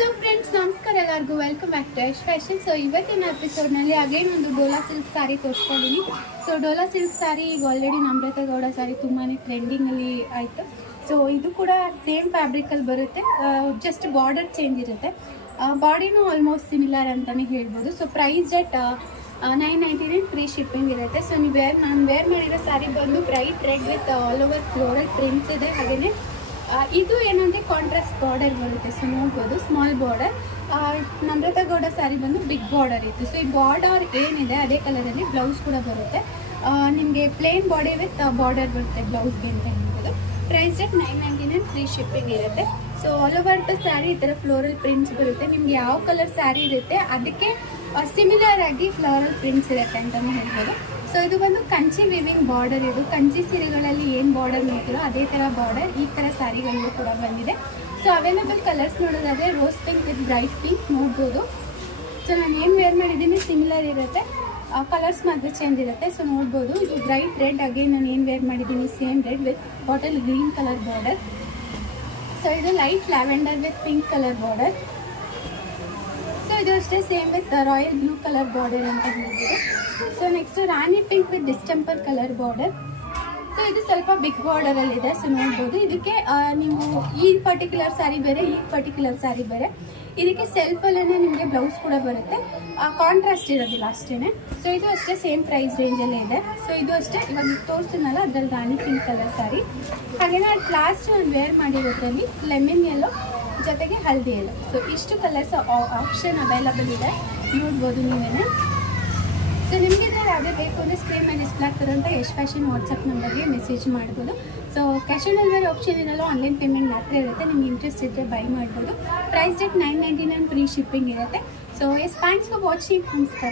Hello friends, ನಮಸ್ಕಾರ ಎಲ್ಲರಿಗೂ. Welcome back to Yash fashion. So ಇವತ್ತಿನ ಎಪಿಸೋಡ್ನಲ್ಲಿ ಅಗೇನ್ ಒಂದು ಡೋಲಾ ಸಿಲ್ಕ್ ಸ್ಯಾರಿ ತೋರಿಸ್ಕೊಂಡಿದ್ದೀನಿ. ಸೊ ಡೋಲಾ ಸಿಲ್ಕ್ ಸ್ಯಾರಿ ಈಗ ಆಲ್ರೆಡಿ ನಮ್ರತಾ ಗೌಡ ಸ್ಯಾರಿ ತುಂಬಾ ಟ್ರೆಂಡಿಂಗಲ್ಲಿ ಆಯಿತು. ಸೊ ಇದು ಕೂಡ ಸೇಮ್ ಫ್ಯಾಬ್ರಿಕಲ್ಲಿ ಬರುತ್ತೆ, ಜಸ್ಟ್ ಬಾರ್ಡರ್ ಚೇಂಜ್ ಇರುತ್ತೆ. ಬಾಡಿನೂ ಆಲ್ಮೋಸ್ಟ್ ಸಿಮಿಲರ್ ಅಂತಲೇ ಹೇಳ್ಬೋದು. ಸೊ ಪ್ರೈಸ್ ಎಟ್ 999 ಫ್ರೀ ಶಿಪ್ಪಿಂಗ್ ಇರುತ್ತೆ. ಸೊ ನಾನು ವೇರ್ ಮಾಡಿರೋ ಸ್ಯಾರಿ ಬಂದು bright red with all over floral prints ಇದೆ. ಹಾಗೆಯೇ ಇದು ಏನಂದರೆ ಕಾಂಟ್ರಾಸ್ಟ್ ಬಾರ್ಡರ್ ಬರುತ್ತೆ. ಸೊ ನೋಡ್ಬೋದು, ಸ್ಮಾಲ್ ಬಾರ್ಡರ್. ನಮ್ರತಾ ಗೌಡ ಸ್ಯಾರಿ ಬಂದು ಬಿಗ್ ಬಾರ್ಡರ್ ಇತ್ತು. ಸೊ ಈ ಬಾರ್ಡರ್ ಏನಿದೆ ಅದೇ ಕಲರಲ್ಲಿ ಬ್ಲೌಸ್ ಕೂಡ ಬರುತ್ತೆ. ನಿಮಗೆ ಪ್ಲೇನ್ ಬಾಡಿ ವಿತ್ ಬಾರ್ಡರ್ ಬರುತ್ತೆ ಬ್ಲೌಸ್ಗೆ ಅಂತ ಹೇಳ್ಬೋದು. ಪ್ರೈಸ್ ರೇಟ್ 999 ಫ್ರೀ ಶಿಪ್ಪಿಂಗ್ ಇರುತ್ತೆ. So all over the sari ಈ ಥರ ಫ್ಲೋರಲ್ ಪ್ರಿಂಟ್ಸ್ ಬರುತ್ತೆ. ನಿಮ್ಗೆ ಯಾವ ಕಲರ್ ಸ್ಯಾರಿ ಇರುತ್ತೆ ಅದಕ್ಕೆ ಸಿಮಿಲರ್ ಆಗಿ ಫ್ಲೋರಲ್ ಪ್ರಿಂಟ್ಸ್ ಇರುತ್ತೆ ಅಂತಲೇ ಹೇಳ್ಬೋದು. ಸೊ ಇದು ಬಂದು ಕಂಚಿ ವಿವಿಂಗ್ ಬಾರ್ಡರ್. ಇದು ಕಂಚಿ ಸೀರೆಗಳಲ್ಲಿ ಏನು ಬಾರ್ಡರ್ ನೋಡ್ತೀರೋ ಅದೇ ಥರ ಬಾರ್ಡರ್ ಈ ಥರ ಸ್ಯಾರಿಗಳಲ್ಲೂ ಕೂಡ ಬಂದಿದೆ. ಸೊ ಅವೈಲೇಬಲ್ ಕಲರ್ಸ್ ನೋಡೋದಾದರೆ rose pink with bright pink ನೋಡ್ಬೋದು. ಸೊ ನಾನು ಏನು ವೇರ್ ಮಾಡಿದ್ದೀನಿ ಸಿಮಿಲರ್ ಇರುತ್ತೆ, ಕಲರ್ಸ್ ಮಾತ್ರ ಚೇಂಜ್ ಇರುತ್ತೆ. ಸೊ ನೋಡ್ಬೋದು, ಇದು ಬ್ರೈಟ್ ರೆಡ್. ಅಗೇನ್ ನಾನು ಏನು ವೇರ್ ಮಾಡಿದ್ದೀನಿ same red with bottle green colour border. So ಇದು light lavender with pink colour border. So ಇದು ಅಷ್ಟೇ same with royal blue colour border ಅಂತ ಹೇಳ್ಬೋದು. So next rani pink with distemper colour border. So ಇದು ಸ್ವಲ್ಪ ಬಿಗ್ ಬಾರ್ಡರಲ್ಲಿದೆ. ಸೊ ನೋಡ್ಬೋದು, ಇದಕ್ಕೆ ನೀವು ಈ ಪರ್ಟಿಕ್ಯುಲರ್ ಸ್ಯಾರಿ ಬೇರೆ, ಈ ಪರ್ಟಿಕ್ಯುಲರ್ ಸ್ಯಾರಿ ಬೇರೆ. ಇದಕ್ಕೆ ಸೆಲ್ಫಲ್ಲೇ ನಿಮಗೆ ಬ್ಲೌಸ್ ಕೂಡ ಬರುತ್ತೆ, ಕಾಂಟ್ರಾಸ್ಟ್ ಇರೋದಿಲ್ಲ ಅಷ್ಟೇ. ಸೊ ಇದು ಅಷ್ಟೇ ಸೇಮ್ ಪ್ರೈಸ್ ರೇಂಜಲ್ಲೇ ಇದೆ. ಸೊ ಇದು ಅಷ್ಟೇ ಇವಾಗ ತೋರಿಸ್ತೀನಲ್ಲ ಅದರಲ್ಲಿ ರಾಣಿ ಪಿಂಕ್ ಕಲರ್ ಸ್ಯಾರಿ. ಹಾಗೆಯೇ ಲಾಸ್ಟ್ ನಾನು ವೇರ್ ಮಾಡಿರೋದ್ರಲ್ಲಿ ಲೆಮನ್ ಯೆಲ್ಲೋ ಜೊತೆಗೆ ಹಲ್ದಿ ಯೆಲ್ಲೋ. ಸೊ ಇಷ್ಟು ಕಲರ್ಸ್ ಆಪ್ಷನ್ ಅವೈಲಬಲ್ ಇದೆ, ನೋಡ್ಬೋದು ನೀವೇ. ಸೊ ನಿಮಗೆ ಯಾವುದೇ ಬೇಕು ಅಂದರೆ ಸ್ಕ್ರೀನ್ ಮೇಲೆ ಡಿಸ್ಪ್ಲೇ ಆಗ್ತಿರೋಂಥ ಯಶ್ ಫ್ಯಾಷನ್ ವಾಟ್ಸಪ್ ನಂಬರ್ಗೆ ಮೆಸೇಜ್ ಮಾಡ್ಬೋದು. So cash on delivery option ಇರಲ್ಲ, ಆನ್ಲೈನ್ ಪೇಮೆಂಟ್ ಮಾತ್ರ ಇರುತ್ತೆ. ನಿಮ್ಗೆ ಇಂಟ್ರೆಸ್ಟ್ ಇದ್ದರೆ ಬೈ ಮಾಡ್ಬೋದು. ಪ್ರೈಸ್ ರೇಟ್ 999 ಫ್ರೀ ಶಿಪ್ಪಿಂಗ್ ಇರುತ್ತೆ. So thanks for watching. ನಮಸ್ಕಾರ.